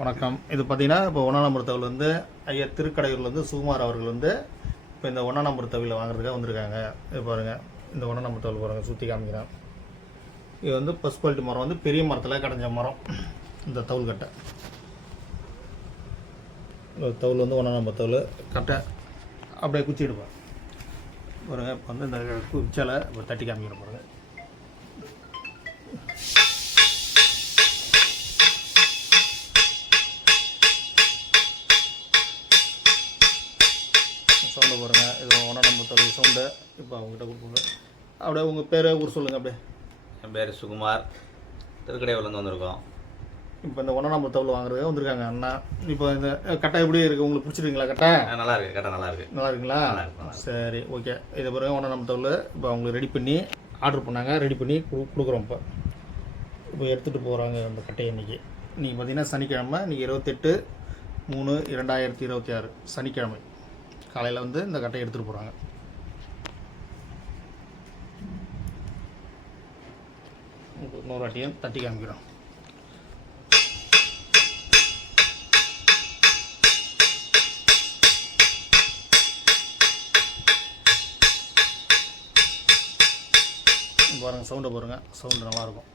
வணக்கம். இது பார்த்தீங்கன்னா இப்போ 1ஆம் நம்பர் தவில் வந்து ஐயா திருக்கடையூர்லேருந்து சுகுமார் அவர்கள் வந்து இப்போ இந்த 1ஆம் நம்பர் தவியில் வாங்குறதுக்காக வந்திருக்காங்க. இது பாருங்கள், இந்த 1ஆம் நம்பர் தவில் பாருங்கள், சுற்றி காமிக்கிறேன். இது வந்து ஃபஸ்ட் குவாலிட்டி மரம், வந்து பெரிய மரத்தில் கடைஞ்ச மரம். இந்த தவில் கட்டை, இந்த தவில் வந்து 1ஆம் நம்பர் தவில் கட்டை அப்படியே குச்சி எடுப்பேன் பாருங்கள். இப்போ வந்து இந்த குச்சியால் இப்போ தட்டி காமிக்கிறேன் பாருங்கள். சவுண்டை பாருங்கள். இது 1ஆம் நம்பர் தவில் சவுண்டு. இப்போ அவங்ககிட்ட கொடுப்போங்க. அப்படியே உங்கள் பேரை ஊர் சொல்லுங்கள். அப்படியே என் பேர் சுகுமார், திருக்கடையூர்லேருந்து வந்திருக்கோம். இப்போ இந்த 1ஆம் நம்பர் தவில் வாங்குறதுக்கு வந்திருக்காங்க அண்ணா. இப்போ இந்த கட்டை எப்படி இருக்குது, உங்களுக்கு பிடிச்சிருக்கீங்களா? கட்டை நல்லா இருக்குது, கட்டை நல்லா இருக்குது. நல்லா இருக்குங்களா? சரி, ஓகே. இதை பாருங்க, 1ஆம் நம்பர் தவில் இப்போ அவங்களுக்கு ரெடி பண்ணி ஆர்டர் பண்ணாங்க, ரெடி பண்ணி கொடுக்குறோம். இப்போ எடுத்துகிட்டு போகிறாங்க அந்த கட்டையை. இன்றைக்கி பார்த்தீங்கன்னா சனிக்கிழமை, இன்றைக்கி 28/3/2026 சனிக்கிழமை காலையில் வந்து இந்த கட்டையை எடுத்துகிட்டு போகிறாங்க. இன்னொரு வாட்டியும் தட்டி காமிக்கிறோம். பாருங்கள், சவுண்டை பாருங்கள், சவுண்டு நல்லாயிருக்கும்.